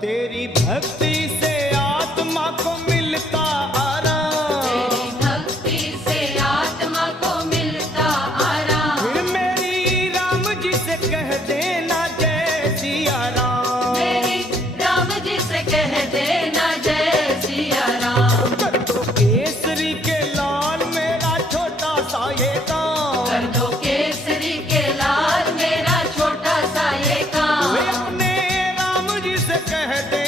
तेरी भक्ति से आत्मा को मिलता आराम, तेरी भक्ति से आत्मा को मिलता आराम। फिर मेरी राम जी से कह देना जय सिया राम, मेरी राम जी से कह देना जय सिया राम। कर दो केसरी के लाल मेरा छोटा सा ये काम, कर दो केसरी के लाल मेरा छोटा सा ये काम। वे अपने राम जी से कह दे